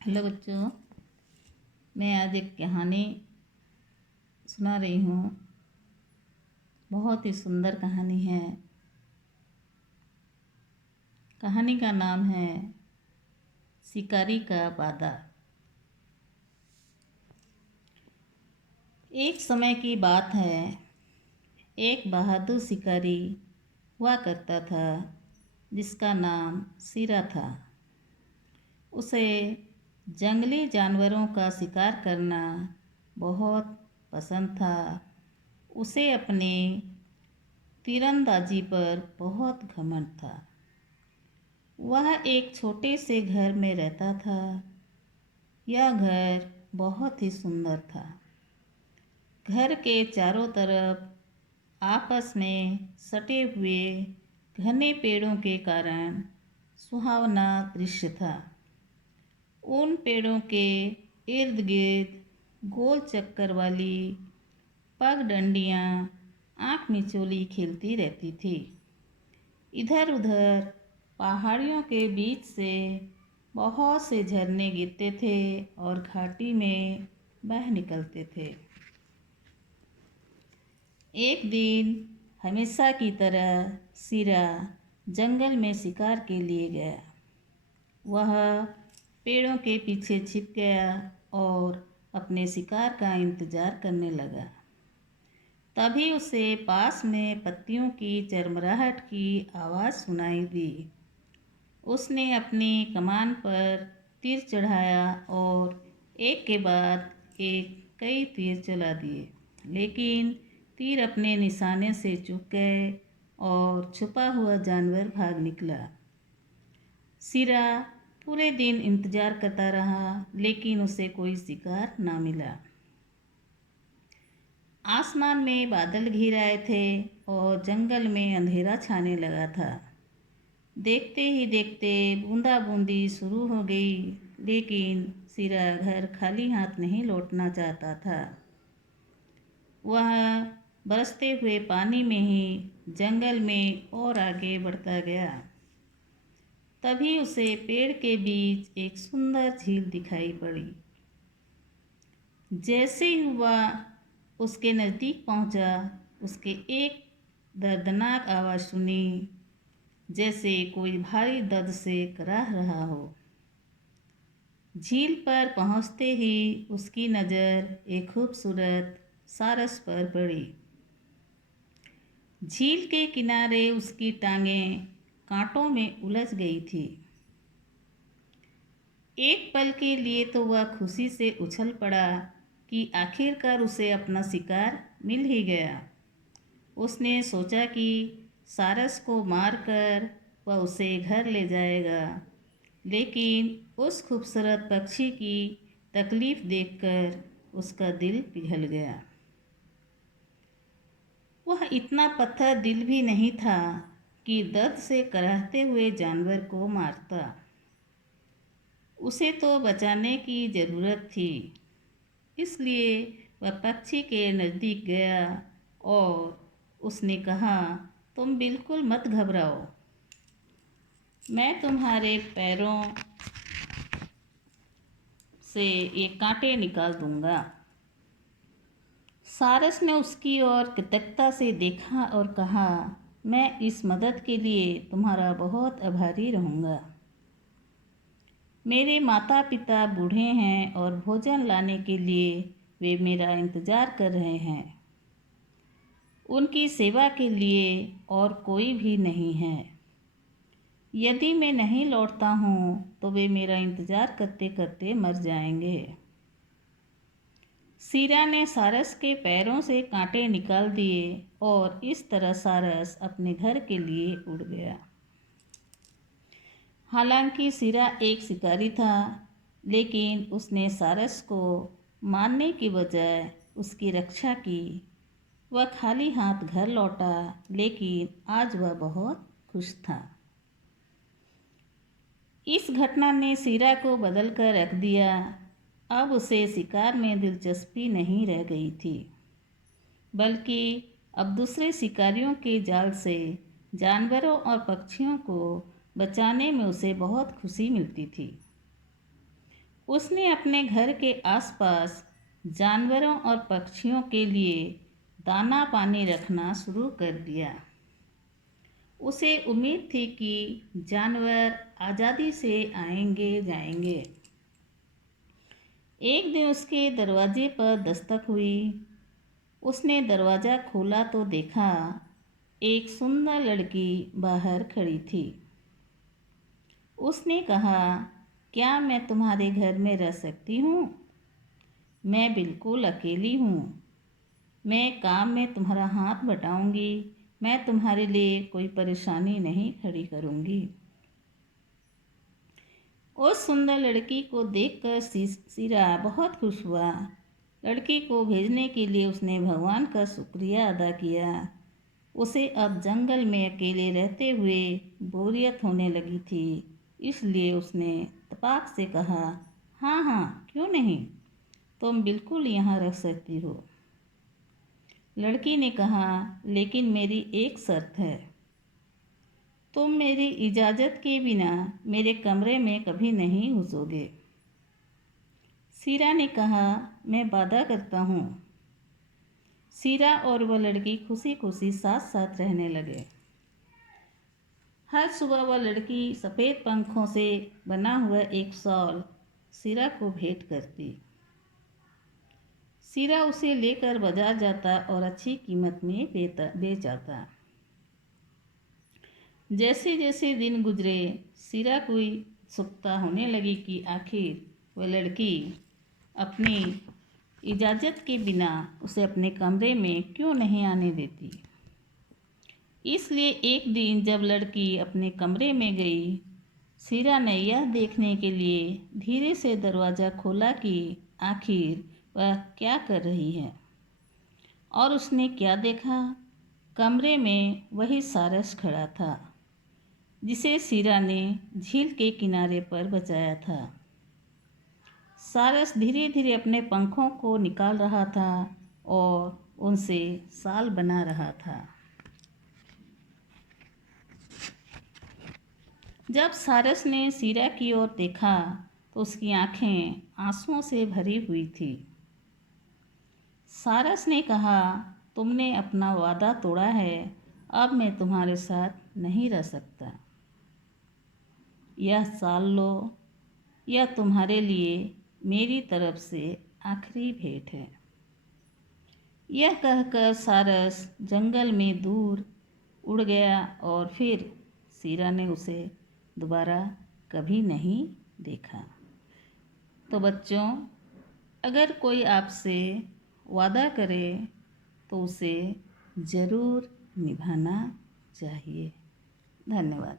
Hello बच्चों, मैं आज एक कहानी सुना रही हूँ। बहुत ही सुंदर कहानी है। कहानी का नाम है शिकारी का वादा। एक समय की बात है। एक बहादुर शिकारी हुआ करता था जिसका नाम सिरा था। उसे जंगली जानवरों का शिकार करना बहुत पसंद था। उसे अपने तीरंदाजी पर बहुत घमंड था। वह एक छोटे से घर में रहता था। यह घर बहुत ही सुंदर था। घर के चारों तरफ आपस में सटे हुए घने पेड़ों के कारण सुहावना दृश्य था। उन पेड़ों के इर्द गिर्द गोल चक्कर वाली पगडंडियाँ आँख मिचौली खेलती रहती थी। इधर उधर पहाड़ियों के बीच से बहुत से झरने गिरते थे और घाटी में बह निकलते थे। एक दिन हमेशा की तरह सिरा जंगल में शिकार के लिए गया। वह पेड़ों के पीछे छिप गया और अपने शिकार का इंतजार करने लगा। तभी उसे पास में पत्तियों की चरमराहट की आवाज़ सुनाई दी। उसने अपनी कमान पर तीर चढ़ाया और एक के बाद एक कई तीर चला दिए, लेकिन तीर अपने निशाने से चूक गए और छुपा हुआ जानवर भाग निकला। सिरा पूरे दिन इंतजार करता रहा, लेकिन उसे कोई शिकार ना मिला। आसमान में बादल घिर आए थे और जंगल में अंधेरा छाने लगा था। देखते ही देखते बूंदा बूंदी शुरू हो गई, लेकिन सिरा घर खाली हाथ नहीं लौटना चाहता था। वह बरसते हुए पानी में ही जंगल में और आगे बढ़ता गया। तभी उसे पेड़ के बीच एक सुंदर झील दिखाई पड़ी। जैसे ही वह उसके नज़दीक पहुंचा, उसके एक दर्दनाक आवाज़ सुनी, जैसे कोई भारी दर्द से कराह रहा हो। झील पर पहुंचते ही उसकी नज़र एक खूबसूरत सारस पर पड़ी। झील के किनारे उसकी टांगें कांटों में उलझ गई थी। एक पल के लिए तो वह खुशी से उछल पड़ा कि आखिरकार उसे अपना शिकार मिल ही गया। उसने सोचा कि सारस को मारकर वह उसे घर ले जाएगा, लेकिन उस खूबसूरत पक्षी की तकलीफ़ देखकर उसका दिल पिघल गया। वह इतना पत्थर दिल भी नहीं था कि दर्द से कराहते हुए जानवर को मारता। उसे तो बचाने की ज़रूरत थी, इसलिए वह पक्षी के नज़दीक गया और उसने कहा, तुम बिल्कुल मत घबराओ, मैं तुम्हारे पैरों से ये कांटे निकाल दूंगा। सारस ने उसकी ओर कृतज्ञता से देखा और कहा, मैं इस मदद के लिए तुम्हारा बहुत आभारी रहूँगा। मेरे माता पिता बूढ़े हैं और भोजन लाने के लिए वे मेरा इंतज़ार कर रहे हैं। उनकी सेवा के लिए और कोई भी नहीं है। यदि मैं नहीं लौटता हूँ तो वे मेरा इंतज़ार करते करते मर जाएंगे। सिरा ने सारस के पैरों से कांटे निकाल दिए और इस तरह सारस अपने घर के लिए उड़ गया। हालांकि सिरा एक शिकारी था, लेकिन उसने सारस को मारने की बजाय उसकी रक्षा की। वह खाली हाथ घर लौटा, लेकिन आज वह बहुत खुश था। इस घटना ने सिरा को बदल कर रख दिया। अब उसे शिकार में दिलचस्पी नहीं रह गई थी, बल्कि अब दूसरे शिकारियों के जाल से जानवरों और पक्षियों को बचाने में उसे बहुत खुशी मिलती थी। उसने अपने घर के आसपास जानवरों और पक्षियों के लिए दाना पानी रखना शुरू कर दिया। उसे उम्मीद थी कि जानवर आज़ादी से आएंगे जाएंगे। एक दिन उसके दरवाजे पर दस्तक हुई। उसने दरवाज़ा खोला तो देखा एक सुंदर लड़की बाहर खड़ी थी। उसने कहा, क्या मैं तुम्हारे घर में रह सकती हूँ? मैं बिल्कुल अकेली हूँ। मैं काम में तुम्हारा हाथ बटाऊंगी। मैं तुम्हारे लिए कोई परेशानी नहीं खड़ी करूंगी। उस सुंदर लड़की को देखकर सिरा बहुत खुश हुआ। लड़की को भेजने के लिए उसने भगवान का शुक्रिया अदा किया। उसे अब जंगल में अकेले रहते हुए बोरियत होने लगी थी, इसलिए उसने तपाक से कहा, हाँ हाँ, क्यों नहीं, तुम बिल्कुल यहाँ रह सकती हो। लड़की ने कहा, लेकिन मेरी एक शर्त है। तुम मेरी इजाज़त के बिना मेरे कमरे में कभी नहीं घुसोगे। सीरा ने कहा, मैं वादा करता हूँ। सीरा और वह लड़की खुशी खुशी साथ साथ रहने लगे। हर सुबह वह लड़की सफ़ेद पंखों से बना हुआ एक शॉल सीरा को भेंट करती। सीरा उसे लेकर बाजार जाता और अच्छी कीमत में बेच आता। जैसे जैसे दिन गुजरे, सीरा को उत्सुकता होने लगी कि आखिर वह लड़की अपनी इजाज़त के बिना उसे अपने कमरे में क्यों नहीं आने देती। इसलिए एक दिन जब लड़की अपने कमरे में गई, सीरा ने यह देखने के लिए धीरे से दरवाज़ा खोला कि आखिर वह क्या कर रही है। और उसने क्या देखा? कमरे में वही सारस खड़ा था जिसे सीरा ने झील के किनारे पर बचाया था। सारस धीरे धीरे अपने पंखों को निकाल रहा था और उनसे साल बना रहा था। जब सारस ने सीरा की ओर देखा तो उसकी आंखें आंसुओं से भरी हुई थी। सारस ने कहा, तुमने अपना वादा तोड़ा है, अब मैं तुम्हारे साथ नहीं रह सकता। यह साल लो, यह तुम्हारे लिए मेरी तरफ से आखिरी भेंट है। यह कहकर सारस जंगल में दूर उड़ गया और फिर सीरा ने उसे दोबारा कभी नहीं देखा। तो बच्चों, अगर कोई आपसे वादा करे तो उसे ज़रूर निभाना चाहिए। धन्यवाद।